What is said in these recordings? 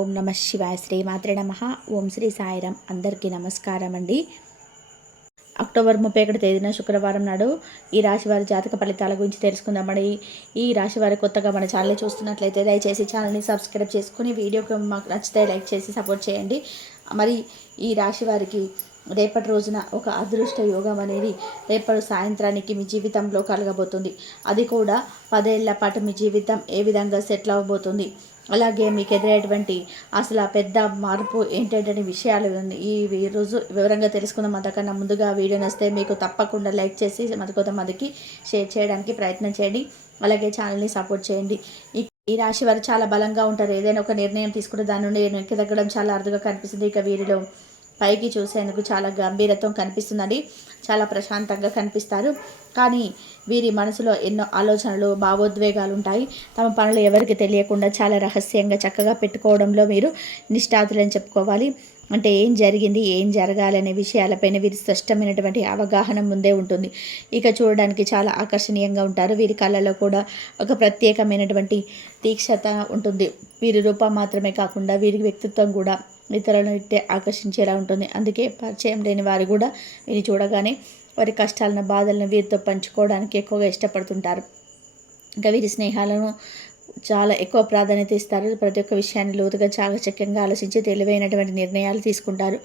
ఓం నమ శివాయ. శ్రీ మాత్రే నమ. ఓం శ్రీ సాయిరాం. అందరికీ నమస్కారం అండి. అక్టోబర్ 31 తేదీన శుక్రవారం నాడు ఈ రాశి వారి జాతక ఫలితాల గురించి తెలుసుకుందామండి. ఈ రాశి వారి కొత్తగా మన ఛానల్ని చూస్తున్నట్లయితే దయచేసి ఛానల్ని సబ్స్క్రైబ్ చేసుకుని వీడియోకి మాకు నచ్చితే లైక్ చేసి సపోర్ట్ చేయండి. మరి ఈ రాశి వారికి రేపటి రోజున ఒక అదృష్ట యోగం అనేది రేపటి సాయంత్రానికి మీ జీవితంలో కలగబోతుంది. అది కూడా 10 ఏళ్ల పాటు మీ జీవితం ఏ విధంగా సెటిల్ అవ్వబోతుంది, అలాగే మీకు ఎదురయ్యేటువంటి అసలు ఆ పెద్ద మార్పు ఏంటంటే విషయాలు ఈ రోజు వివరంగా తెలుసుకుందాం. అంతకన్నా ముందుగా వీడియో నచ్చితే మీకు తప్పకుండా లైక్ చేసి మరి కొంతమందికి షేర్ చేయడానికి ప్రయత్నం చేయండి. అలాగే ఛానల్ని సపోర్ట్ చేయండి. ఈ రాశి వారు చాలా బలంగా ఉంటారు. ఏదైనా ఒక నిర్ణయం తీసుకుంటే దాని నుండి వెనక్కి తగ్గడం చాలా అరుదుగా కనిపిస్తుంది. ఇక వీరిలో పైకి చూసేందుకు చాలా గంభీరత్వం కనిపిస్తుందండి. చాలా ప్రశాంతంగా కనిపిస్తారు. కానీ వీరి మనసులో ఎన్నో ఆలోచనలు, భావోద్వేగాలు ఉంటాయి. తమ పనులు ఎవరికి తెలియకుండా చాలా రహస్యంగా చక్కగా పెట్టుకోవడంలో వీరు నిష్ఠాతులని చెప్పుకోవాలి. అంటే ఏం జరిగింది, ఏం జరగాలి అనే విషయాలపైన వీరి స్పష్టమైనటువంటి అవగాహన ముందే ఉంటుంది. ఇక చూడడానికి చాలా ఆకర్షణీయంగా ఉంటారు. వీరి కళ్ళలో కూడా ఒక ప్రత్యేకమైనటువంటి తీక్షత ఉంటుంది. వీరి రూపం మాత్రమే కాకుండా వీరి వ్యక్తిత్వం కూడా ఇతరులను ఇట్టే ఆకర్షించేలా ఉంటుంది. అందుకే పరిచయం లేని వారు కూడా వీరిని చూడగానే వారి కష్టాలను, బాధలను వీరితో పంచుకోవడానికి ఎక్కువగా ఇష్టపడుతుంటారు. ఇంకా వీరి స్నేహాలను చాలా ఎక్కువ ప్రాధాన్యత ఇస్తారు. ప్రతి ఒక్క విషయాన్ని లోతుగా చాకచక్యంగా ఆలోచించి తెలివైనటువంటి నిర్ణయాలు తీసుకుంటారు.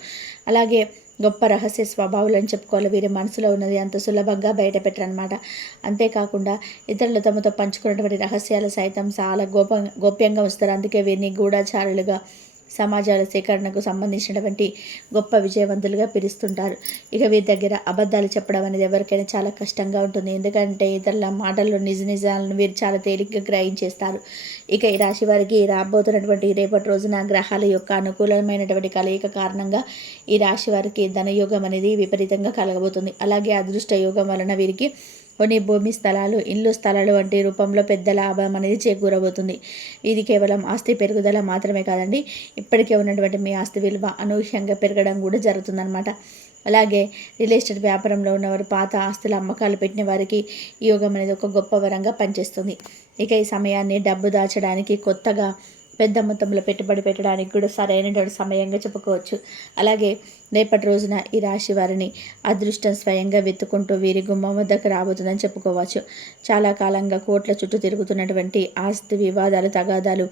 అలాగే గొప్ప రహస్య స్వభావాలు అని చెప్పుకోవాలి. వీరి మనసులో ఉన్నది అంత సులభంగా బయట పెట్టరనమాట. అంతేకాకుండా ఇతరులు తమతో పంచుకున్నటువంటి రహస్యాలు సైతం చాలా గోప్యంగా ఉంచుతారు. అందుకే వీరిని గూఢచారులుగా, సమాజాల సేకరణకు సంబంధించినటువంటి గొప్ప విజయవంతులుగా పిలుస్తుంటారు. ఇక వీరి దగ్గర అబద్ధాలు చెప్పడం అనేది ఎవరికైనా చాలా కష్టంగా ఉంటుంది. ఎందుకంటే ఇతరుల మాటల్లో నిజాలను వీరు చాలా తేలిగ్గా గ్రహించేస్తారు. ఇక ఈ రాశి వారికి రాబోతున్నటువంటి రేపటి రోజున గ్రహాల యొక్క అనుకూలమైనటువంటి కలయిక కారణంగా ఈ రాశి వారికి ధనయోగం అనేది విపరీతంగా కలగబోతుంది. అలాగే అదృష్ట యోగం వలన వీరికి కొన్ని భూమి స్థలాలు, ఇల్లు స్థలాలు వంటి రూపంలో పెద్ద లాభం అనేది చేకూరబోతుంది. ఇది కేవలం ఆస్తి పెరుగుదల మాత్రమే కాదండి, ఇప్పటికే ఉన్నటువంటి మీ ఆస్తి విలువ అనూహ్యంగా పెరగడం కూడా జరుగుతుందన్నమాట. అలాగే రియల్ ఎస్టేట్ వ్యాపారంలో ఉన్నవారు, పాత ఆస్తుల అమ్మకాలు పెట్టిన వారికి ఈ యోగం అనేది ఒక గొప్ప వరంగా పనిచేస్తుంది. ఇక ఈ సమయాన్ని డబ్బు దాచడానికి, కొత్తగా పెద్ద మొత్తంలో పెట్టుబడి పెట్టడానికి కూడా సరైనటువంటి సమయంగా చెప్పుకోవచ్చు. అలాగే రేపటి రోజున ఈ రాశి వారిని అదృష్టం స్వయంగా వెతుకుంటూ వీరి గుమ్మం వద్దకు రాబోతుందని చెప్పుకోవచ్చు. చాలా కాలంగా కోట్ల చుట్టూ తిరుగుతున్నటువంటి ఆస్తి వివాదాలు, తగాదాలు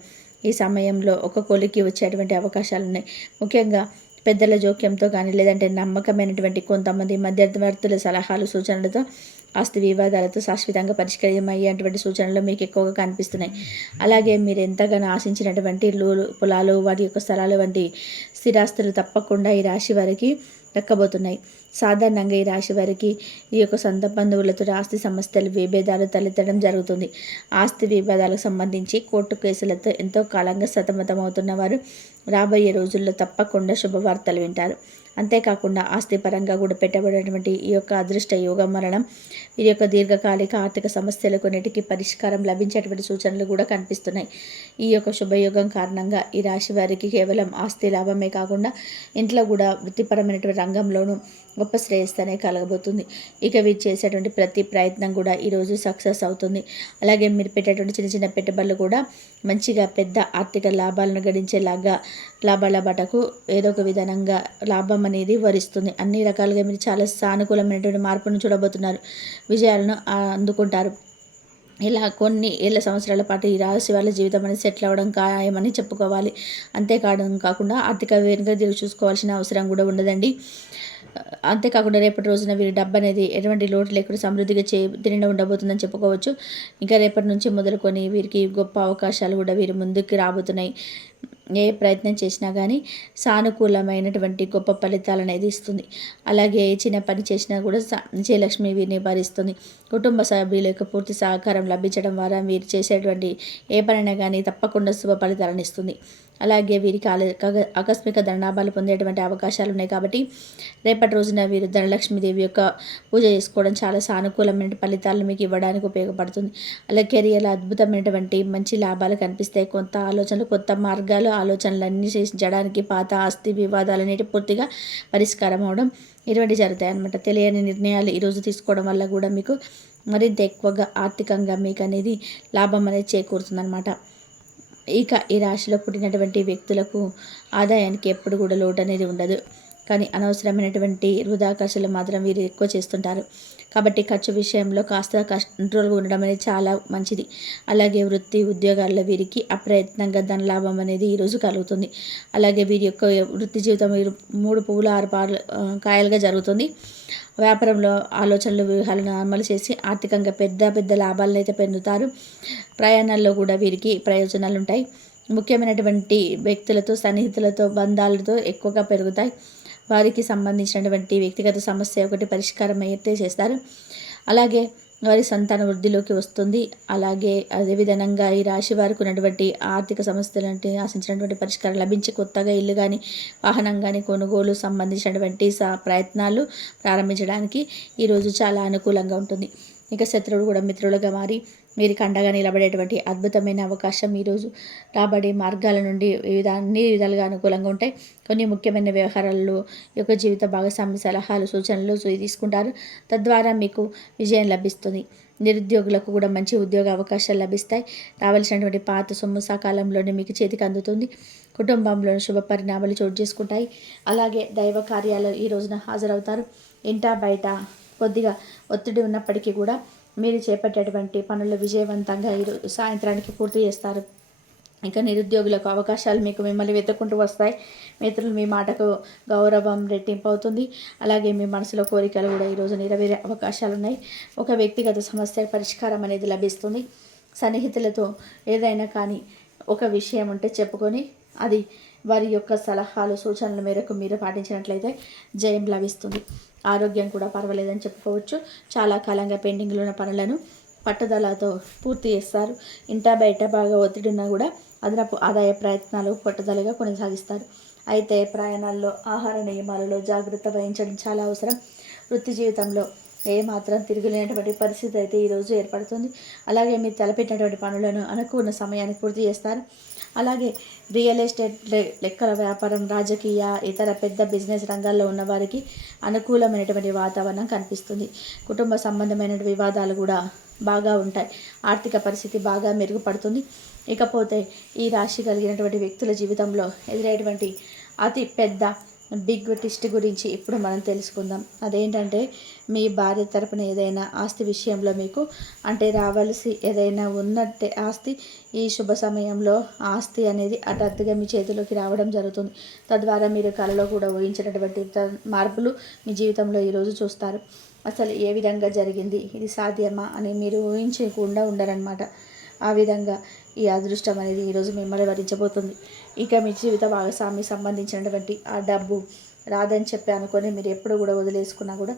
ఈ సమయంలో ఒక కొలికి వచ్చేటువంటి అవకాశాలు ఉన్నాయి. ముఖ్యంగా పెద్దల జోక్యంతో కానీ, లేదంటే నమ్మకమైనటువంటి కొంతమంది మధ్యవర్తుల సలహాలు, సూచనలతో ఆస్తి వివాదాలతో శాశ్వతంగా పరిష్కరమయ్యేటువంటి సూచనలు మీకు ఎక్కువగా కనిపిస్తున్నాయి. అలాగే మీరు ఎంతగానో ఆశించినటువంటి పొలాలు, వాటి యొక్క స్థలాలు వంటి స్థిరాస్తులు తప్పకుండా ఈ రాశి వారికి దక్కబోతున్నాయి. సాధారణంగా ఈ రాశి వారికి ఈ యొక్క సొంత బంధువులతో ఆస్తి సమస్యలు, విభేదాలు తలెత్తడం జరుగుతుంది. ఆస్తి వివాదాలకు సంబంధించి కోర్టు కేసులతో ఎంతో కాలంగా సతమతమవుతున్న వారు రాబోయే రోజుల్లో తప్పకుండా శుభవార్తలు వింటారు. అంతేకాకుండా ఆస్తి పరంగా కూడా పెట్టబడినటువంటి ఈ యొక్క అదృష్ట యోగం వలన వీరి యొక్క దీర్ఘకాలిక ఆర్థిక సమస్యలు కొన్నిటికి పరిష్కారం లభించేటువంటి సూచనలు కూడా కనిపిస్తున్నాయి. ఈ యొక్క శుభయోగం కారణంగా ఈ రాశి వారికి కేవలం ఆస్తి లాభమే కాకుండా ఇంట్లో కూడా వృత్తిపరమైనటువంటి రంగంలోనూ గొప్ప శ్రేయస్సునే కలగబోతుంది. ఇక వీరు చేసేటువంటి ప్రతి ప్రయత్నం కూడా ఈరోజు సక్సెస్ అవుతుంది. అలాగే మీరు పెట్టేటువంటి చిన్న చిన్న పెట్టుబడులు కూడా మంచిగా పెద్ద ఆర్థిక లాభాలను గడించేలాగా లాభాల బాటకు ఏదో ఒక విధానంగా లాభం అనేది వరిస్తుంది. అన్ని రకాలుగా మీరు చాలా సానుకూలమైనటువంటి మార్పును చూడబోతున్నారు. విజయాలను అందుకుంటారు. ఇలా కొన్ని ఏళ్ళ సంవత్సరాల పాటు ఈ రాశి వాళ్ళ జీవితం అనేది సెటిల్ అవ్వడం ఖాయమని చెప్పుకోవాలి. కాకుండా ఆర్థిక వెనుక చూసుకోవాల్సిన అవసరం కూడా ఉండదండి. అంతేకాకుండా రేపటి రోజున వీరి డబ్బు అనేది ఎటువంటి లోటు లేకుండా సమృద్ధిగా తిరిగి ఉండబోతుందని చెప్పుకోవచ్చు. ఇంకా రేపటి నుంచి మొదలుకొని వీరికి గొప్ప అవకాశాలు కూడా వీరి ముందుకు రాబోతున్నాయి. ఏ ప్రయత్నం చేసినా కానీ సానుకూలమైనటువంటి గొప్ప ఫలితాలు అనేది ఇస్తుంది. అలాగే చిన్న పని చేసినా కూడా విజయలక్ష్మి వీరిని భరిస్తుంది. కుటుంబ సభ్యుల యొక్క పూర్తి సహకారం లభించడం ద్వారా వీరు చేసేటువంటి ఏ పనైనా కానీ తప్పకుండా శుభ ఫలితాలను ఇస్తుంది. అలాగే వీరికి ఆకస్మిక ధనలాభాలు పొందేటువంటి అవకాశాలు ఉన్నాయి. కాబట్టి రేపటి రోజున వీరు ధనలక్ష్మీదేవి యొక్క పూజ చేసుకోవడం చాలా సానుకూలమైన ఫలితాలను మీకు ఇవ్వడానికి ఉపయోగపడుతుంది. అలాగే కెరియర్లో అద్భుతమైనటువంటి మంచి లాభాలు కనిపిస్తాయి. కొత్త ఆలోచనలు, కొత్త మార్గాలు, ఆలోచనలన్నీ చేయించడానికి పాత ఆస్తి వివాదాలు అనేవి పూర్తిగా పరిష్కారం అవడం ఇటువంటి జరుగుతాయి అన్నమాట. తెలియని నిర్ణయాలు ఈరోజు తీసుకోవడం వల్ల కూడా మీకు మరింత ఎక్కువగా ఆర్థికంగా మీకు అనేది లాభం అనేది చేకూరుతుంది అన్నమాట. ఇక ఈ రాశిలో పుట్టినటువంటి వ్యక్తులకు ఆదాయానికి ఎప్పుడు కూడా లోటు అనేది ఉండదు. కానీ అనవసరమైనటువంటి వృధా ఖర్చులు మాత్రం వీరు ఎక్కువ చేస్తుంటారు. కాబట్టి ఖర్చు విషయంలో కాస్త కంట్రోల్గా ఉండడం అనేది చాలా మంచిది. అలాగే వృత్తి ఉద్యోగాల్లో వీరికి అప్రయత్నంగా ధనలాభం అనేది ఈరోజు కలుగుతుంది. అలాగే వీరి యొక్క వృత్తి జీవితం 3 పువ్వులు 6 కాయలుగా జరుగుతుంది. వ్యాపారంలో ఆలోచనలు వ్యూహాలను అమలు చేసి ఆర్థికంగా పెద్ద పెద్ద లాభాలను అయితే పొందుతారు. ప్రయాణాల్లో కూడా వీరికి ప్రయోజనాలు ఉంటాయి. ముఖ్యమైనటువంటి వ్యక్తులతో సన్నిహితులతో బంధాలతో ఎక్కువగా పెరుగుతాయి. వారికి సంబంధించినటువంటి వ్యక్తిగత సమస్య ఒకటి పరిష్కారం అయితే చేస్తారు. అలాగే వారి సంతాన వృద్ధిలోకి వస్తుంది. అలాగే అదేవిధంగా ఈ రాశి వారికి ఉన్నటువంటి ఆర్థిక సమస్యలంటే ఆశించినటువంటి పరిష్కారం లభించి కొత్తగా ఇల్లు కానీ వాహనం కానీ కొనుగోలు సంబంధించినటువంటి ప్రయత్నాలు ప్రారంభించడానికి ఈరోజు చాలా అనుకూలంగా ఉంటుంది. ఇక శత్రువులు కూడా మిత్రులుగా మారి వీరికి అండగా నిలబడేటువంటి అద్భుతమైన అవకాశం ఈరోజు రాబడే మార్గాల నుండి అన్ని విధాలుగా అనుకూలంగా ఉంటాయి. కొన్ని ముఖ్యమైన వ్యవహారాల్లో యొక్క జీవిత భాగస్వామి సలహాలు సూచనలు తీసుకుంటారు. తద్వారా మీకు విజయం లభిస్తుంది. నిరుద్యోగులకు కూడా మంచి ఉద్యోగ అవకాశాలు లభిస్తాయి. రావాల్సినటువంటి పాత సొమ్ము సకాలంలోనే మీకు చేతికి అందుతుంది. కుటుంబంలో శుభ పరిణామాలు చోటు చేసుకుంటాయి. అలాగే దైవ కార్యాలు ఈ రోజున హాజరవుతారు. ఇంటా బయట కొద్దిగా ఒత్తిడి ఉన్నప్పటికీ కూడా మీరు చేపట్టేటువంటి పనులు విజయవంతంగా ఈరోజు సాయంత్రానికి పూర్తి చేస్తారు. ఇక నిరుద్యోగులకు అవకాశాలు మీకు మిమ్మల్ని వెతుక్కుంటూ వస్తాయి. మిత్రులు మీ మాటకు గౌరవం రెట్టింపు అవుతుంది. అలాగే మీ మనసులో కోరికలు కూడా ఈరోజు నెరవేరే అవకాశాలు ఉన్నాయి. ఒక వ్యక్తిగత సమస్య పరిష్కారం అనేది లభిస్తుంది. సన్నిహితులతో ఏదైనా కానీ ఒక విషయం ఉంటే చెప్పుకొని అది వారి యొక్క సలహాలు సూచనల మేరకు మీరు పాటించినట్లయితే జయం లభిస్తుంది. ఆరోగ్యం కూడా పర్వాలేదని చెప్పుకోవచ్చు. చాలా కాలంగా పెండింగ్లో ఉన్న పనులను పట్టుదలతో పూర్తి చేస్తారు. ఇంటా బయట బాగా ఒత్తిడి ఉన్నా కూడా అదనపు ఆదాయ ప్రయత్నాలు పట్టుదలగా కొనసాగిస్తారు. అయితే ప్రయాణాల్లో ఆహార నియమాలలో జాగ్రత్త వహించడం చాలా అవసరం. వృత్తి జీవితంలో ఏమాత్రం తిరుగులేనటువంటి పరిస్థితి అయితే ఈరోజు ఏర్పడుతుంది. అలాగే మీరు తలపెట్టినటువంటి పనులను అనుకున్న సమయానికి పూర్తి చేస్తారు. అలాగే రియల్ ఎస్టేట్, లెక్కల వ్యాపారం, రాజకీయ ఇతర పెద్ద బిజినెస్ రంగాల్లో ఉన్న వారికి అనుకూలమైనటువంటి వాతావరణం కనిపిస్తుంది. కుటుంబ సంబంధమైన వివాదాలు కూడా బాగా ఉంటాయి. ఆర్థిక పరిస్థితి బాగా మెరుగుపడుతుంది. ఇకపోతే ఈ రాశి కలిగినటువంటి వ్యక్తుల జీవితంలో ఎదురయ్యేటువంటి అతి పెద్ద బిగ్ ట్విస్ట్ గురించి ఇప్పుడు మనం తెలుసుకుందాం. అదేంటంటే మీ భార్య తరపున ఏదైనా ఆస్తి విషయంలో మీకు అంటే రావాల్సి ఏదైనా ఉన్నట్టే ఆస్తి ఈ శుభ సమయంలో ఆస్తి అనేది హఠాత్తుగా మీ చేతిలోకి రావడం జరుగుతుంది. తద్వారా మీరు కలలో కూడా ఊహించినటువంటి మార్పులు మీ జీవితంలో ఈరోజు చూస్తారు. అసలు ఏ విధంగా జరిగింది, ఇది సాధ్యమా అని మీరు ఊహించకుండా ఉండరన్నమాట. ఆ విధంగా ఈ అదృష్టం అనేది ఈరోజు మిమ్మల్ని వరించబోతుంది. ఇక మీ జీవిత భాగస్వామి సంబంధించినటువంటి ఆ డబ్బు రాదని చెప్పి అనుకొని మీరు ఎప్పుడు కూడా వదిలేసుకున్నా కూడా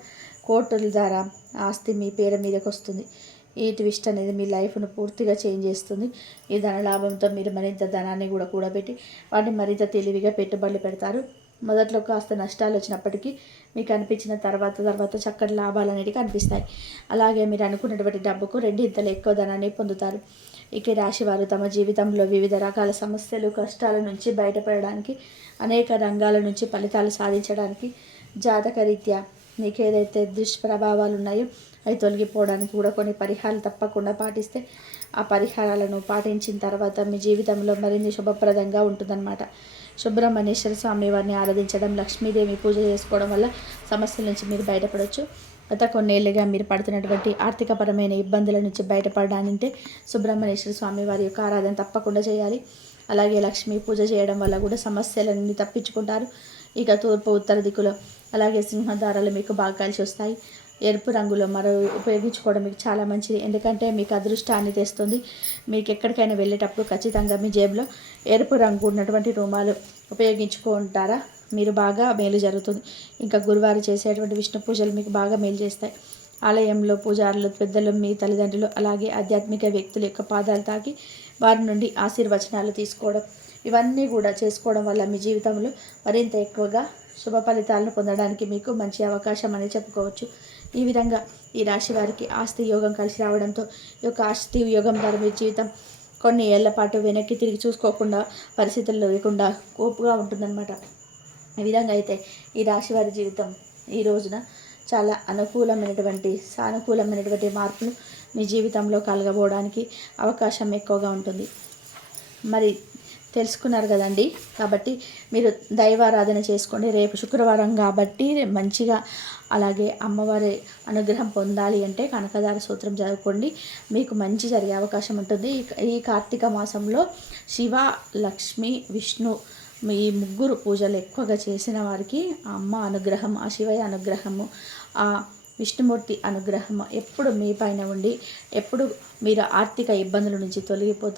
కోర్టుల ద్వారా ఆస్తి మీ పేరు మీదకి వస్తుంది. ఈ ట్విస్ట్ అనేది మీ లైఫ్ను పూర్తిగా చేంజ్ చేస్తుంది. ఈ ధన లాభంతో మీరు మరింత ధనాన్ని కూడా కూడబెట్టి వాటిని మరింత తెలివిగా పెట్టుబడులు పెడతారు. మొదట్లో కాస్త నష్టాలు వచ్చినప్పటికీ మీకు అనిపించిన తర్వాత చక్కటి లాభాలు అనేవి కనిపిస్తాయి. అలాగే మీరు అనుకున్నటువంటి డబ్బుకు రెండింతలు ఎక్కువ ధనాన్ని పొందుతారు. ఇక రాశివారు తమ జీవితంలో వివిధ రకాల సమస్యలు కష్టాల నుంచి బయటపడడానికి అనేక రంగాల నుంచి ఫలితాలు సాధించడానికి జాతకరీత్యా మీకు ఏదైతే దుష్ప్రభావాలు ఉన్నాయో అవి తొలగిపోవడానికి కూడా కొన్ని పరిహారాలు తప్పకుండా పాటిస్తే ఆ పరిహారాలను పాటించిన తర్వాత మీ జీవితంలో మరిన్ని శుభప్రదంగా ఉంటుందన్నమాట. సుబ్రహ్మణ్యేశ్వర స్వామి వారిని ఆరాధించడం, లక్ష్మీదేవి పూజ చేసుకోవడం వల్ల సమస్యల నుంచి మీరు బయటపడవచ్చు. గత కొన్నేళ్లుగా మీరు పడుతున్నటువంటి ఆర్థికపరమైన ఇబ్బందుల నుంచి బయటపడడానికంటే సుబ్రహ్మణ్యేశ్వర స్వామి వారి యొక్క ఆరాధన తప్పకుండా చేయాలి. అలాగే లక్ష్మీ పూజ చేయడం వల్ల కూడా సమస్యలన్నీ తప్పించుకుంటారు. ఇక తూర్పు ఉత్తర దిక్కులో అలాగే సింహదారాలు మీకు బాగా కలిసి వస్తాయి. ఎరుపు రంగులో ఉపయోగించుకోవడం మీకు చాలా మంచిది. ఎందుకంటే మీకు అదృష్టాన్ని తెస్తుంది. మీకు ఎక్కడికైనా వెళ్ళేటప్పుడు ఖచ్చితంగా మీ జేబులో ఎరుపు రంగు ఉన్నటువంటి రుమాలు ఉపయోగించుకుంటారా మీరు బాగా మేలు జరుగుతుంది. ఇంకా గురువారు చేసేటువంటి విష్ణు పూజలు మీకు బాగా మేలు చేస్తాయి. ఆలయంలో పూజారులు, పెద్దలు, మీ తల్లిదండ్రులు అలాగే ఆధ్యాత్మిక వ్యక్తుల యొక్క పాదాలు తాకి వారి నుండి ఆశీర్వచనాలు తీసుకోవడం ఇవన్నీ కూడా చేసుకోవడం వల్ల మీ జీవితంలో మరింత ఎక్కువగా శుభ ఫలితాలను పొందడానికి మీకు మంచి అవకాశం అని చెప్పుకోవచ్చు. ఈ విధంగా ఈ రాశి వారికి ఆస్తి యోగం కలిసి రావడంతో ఈ యొక్క ఆస్తి యోగం ద్వారా మీ జీవితం కొన్ని ఏళ్ల పాటు వెనక్కి తిరిగి చూసుకోకుండా పరిస్థితుల్లో లేకుండా కోపుగా ఉంటుందన్నమాట. ఈ విధంగా అయితే ఈ రాశి వారి జీవితం ఈ రోజున చాలా అనుకూలమైనటువంటి సానుకూలమైనటువంటి మార్పులు మీ జీవితంలో కలగబోవడానికి అవకాశం ఎక్కువగా ఉంటుంది. మరి తెలుసుకున్నారు కదండి. కాబట్టి మీరు దైవారాధన చేసుకోండి. రేపు శుక్రవారం కాబట్టి మంచిగా, అలాగే అమ్మవారి అనుగ్రహం పొందాలి అంటే కనకదార సూత్రం చదువుకోండి. మీకు మంచి జరిగే అవకాశం ఉంటుంది. ఈ కార్తీక మాసంలో శివ, లక్ష్మి, విష్ణు మీ ముగ్గురు పూజలు ఎక్కువగా చేసిన వారికి ఆ అమ్మ అనుగ్రహం, ఆ శివయ్య అనుగ్రహము, ఆ విష్ణుమూర్తి అనుగ్రహం ఎప్పుడు మీ పైన ఉండి ఎప్పుడు మీరు ఆర్థిక ఇబ్బందుల నుంచి తొలగిపోతారు.